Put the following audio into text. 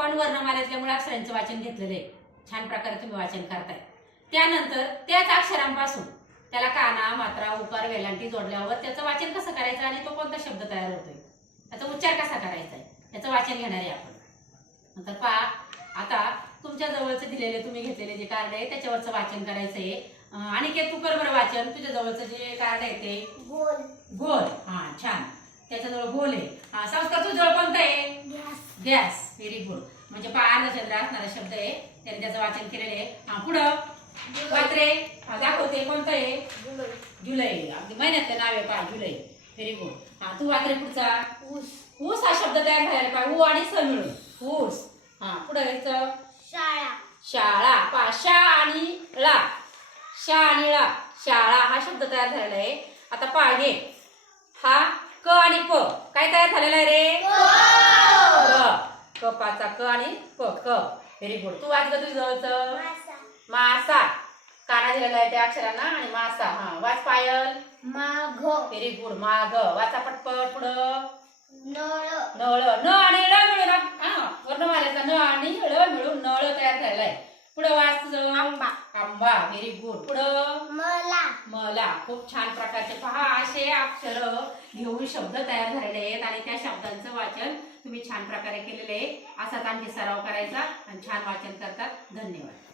आपण वर्णमालेतल्या मुळाक्षरांचं वाचन घेतलेलं आहे. छान प्रकारे तुम्ही वाचन करताय. त्यानंतर त्याच अक्षरांपासून त्याला काना, मात्रा, उकार, वेलांटी जोडल्यावर त्याचं वाचन कसं करायचं आणि तो कोणता शब्द तयार होतोय, त्याचा उच्चार कसा करायचा आहे, त्याचं वाचन घेणार आहे आपण. नंतर पहा, आता तुमच्या जवळचं दिलेले तुम्ही घेतलेले जे कार्ड आहे त्याच्यावरचं वाचन करायचं आहे. अनिकेत, तू कर बरं वाचन. तुझ्या जवळचं जे कार्ड आहे ते गोल. गोल. हा, छान. त्याच्याजवळ गोल आहे. हा, संस्कार तुझ्याजवळ कोणता आहे? गॅस. गॅस. Very good. म्हणजे अर्धचंद्र असणारा शब्द आहे, त्याने त्याचं वाचन केलेलं आहे. हा, पुढं वात्रे. हा, दाखवते कोणतं आहे? जुलै. जुलै. अगदी महिन्यातलं नाव आहे पहा, जुलै. Very good. हा, तू वात्रे पुढचा. ऊस. ऊस हा शब्द तयार झालेला पाहिजे. ऊ आणि स मिळून ऊस. हा, पुढे यायचं शाळा. शाळा. पहा, शा आणि ळा. शा आणि ळा. शाळा हा शब्द तयार झालेला आहे. आता पहा, हे हा क आणि प काय तयार झालेला आहे रे? क. कपाचा क आणि प. क. Very good. तू वाच ग तुझं जवळचं. मासा. मासा. काना दिलेला आहे त्या अक्षरांना आणि मासा. हा, वाच पायल. माघ. Very good. माघ. वाचा पटपट. पुढं नळ. नळ. न आणि ळ मिळून वर्णमालेचा न आणि ळ मिळून नळ तयार झालेला आहे. पुढं वाच तुझं. आंबा. आंबा. Very good. पुढं मला. मला. खूप छान प्रकारचे पहा असे अक्षर घेऊन शब्द तयार झालेले आहेत आणि त्या शब्दांचं वाचन तुम्ही छान प्रकारे केलेले आहे. असाच आणखी सराव करायचा आणि छान वाचन करतात. धन्यवाद.